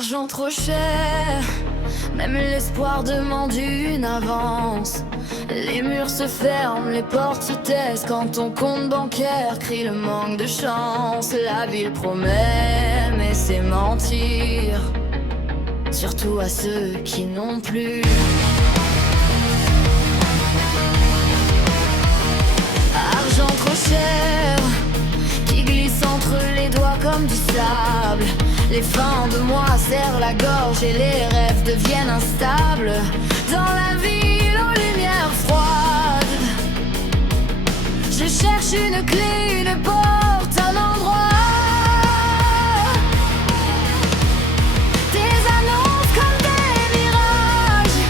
L'argent trop cher, même l'espoir demande une avance. Les murs se ferment, les portes se taisent quand ton compte bancaire crie le manque de chance. La ville promet, mais c'est mentir, surtout à ceux qui n'ont plus. Argent trop cher, qui glisse entre les doigts comme du sable. Les fins de mois serrent la gorge et les rêves deviennent instables. Dans la ville aux lumières froides, je cherche une clé, une porte, un endroit. Des annonces comme des mirages,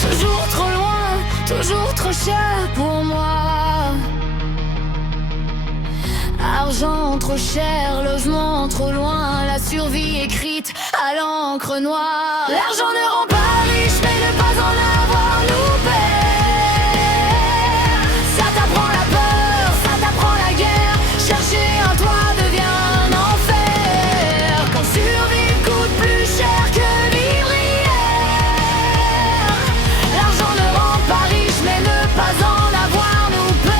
toujours trop loin, toujours trop cher pour moi. Argent trop cher, logement trop loin, la survie écrite à l'encre noire. L'argent ne rend pas riche, mais ne pas en avoir nous perd. Ça t'apprend la peur, ça t'apprend la guerre. Chercher un toit devient un enfer, quand survivre coûte plus cher que vivre hier. L'argent ne rend pas riche, mais ne pas en avoir nous perd.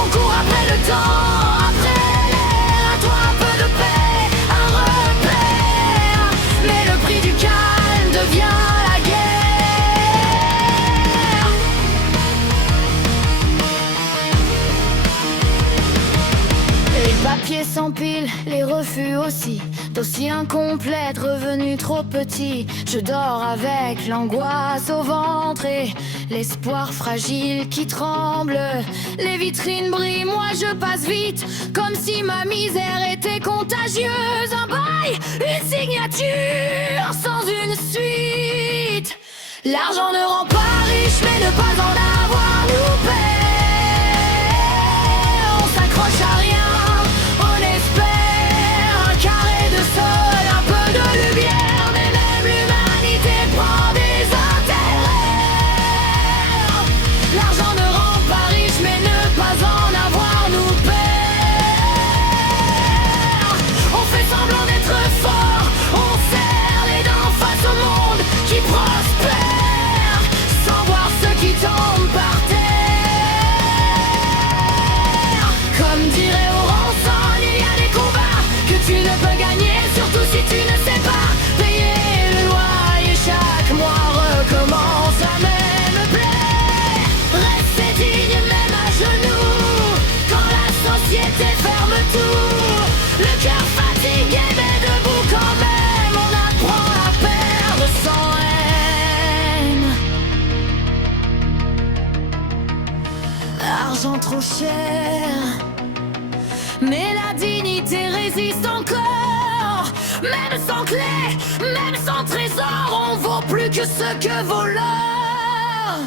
On court après le temps, après l'air, à toi un peu de paix, un repère. Mais le prix du calme devient la guerre. Les papiers s'empilent, les refus aussi. Dossier incomplet, revenu trop petit. Je dors avec l'angoisse au ventre et l'espoir fragile qui tremble. Les vitrines brillent, moi je passe vite, comme si ma misère était contagieuse. Un bail, une signature, sans une suite. L'argent ne rend pas riche, mais ne pas en avoir nous perd. On s'accroche à rien, on espère un carré de sol, un peu de lumière, mais même l'humanité prend des intérêts. L'argent ne rend pas riche, mais ne pas en avoir nous perd. On fait semblant d'être fort, on serre les dents face au monde qui prospère, sans voir ceux qui tombent par terre. Comme dirait Oranson, il y a des combats que tu ne peux gagner, surtout si tu ne sais pas payer le loyer. Chaque mois recommence la même plaie. Rester digne même à genoux, quand la société ferme tout. Le cœur fatigué mais debout quand même, on apprend à perdre sans haine. Argent trop cher, mais la dignité résiste encore. Même sans clé, même sans trésor, on vaut plus que ce que vaut l'or.